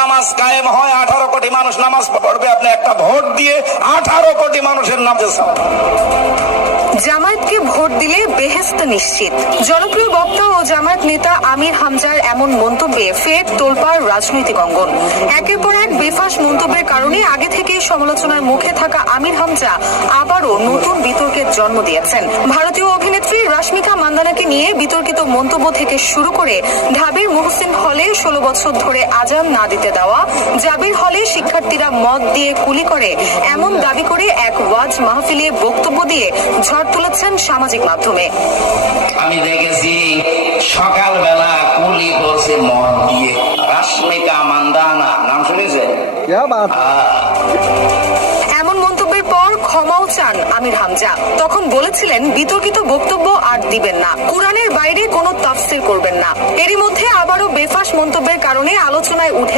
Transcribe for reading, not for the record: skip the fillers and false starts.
নামাজ কায়েম হয়, 18 কোটি মানুষ নামাজ পড়বে, আপনি একটা ভোট দিয়ে 18 কোটি মানুষের নামাজ। জামায়াতকে ভোট দিলে বেহেশত নিশ্চিত। জনপ্রিয় বক্তা ও জামায়াত নেতা আমির হামজার এমন মন্তব্যে ফের তোলপাড় রাজনৈতিক অঙ্গন। একের পর এক বেফাঁস মন্তব্যের কারণে আগে থেকে সমালোচনার মুখে থাকা আমির হামজা আবারও নতুন বিতর্কের জন্ম দিয়েছেন। ভারতীয় অভিনেত্রী রাশমিকা মান্দানাকে নিয়ে বিতর্কিত মন্তব্য থেকে শুরু করে ঢাবির মুহসিন হলে 16 বছর ধরে আজান না দিতে দেওয়া, জাবির হলে শিক্ষার্থীরা মদ দিয়ে কুলি করে এমন দাবি করে এক ওয়াজ মাহফিলে বক্তব্য দিয়ে ঝড় তুলেছেন সামাজিক মাধ্যমে। আমি দেখেছি সকালবেলা কুলি করছে মদ দিয়ে। রাশমিকা মান্দানা নাম শুনেছেন? এমন মন্তব্যের পর ক্ষমাও চান আমির হামজা। তখন বলেছিলেন বিতর্কিত বক্তব্য আর দিবেন না, কুরআনের বাইরে কোনো তাফসীর করবেন না। এরই মধ্যে আবারও বেফাঁস মন্তব্যের কারণে আলোচনায় উঠে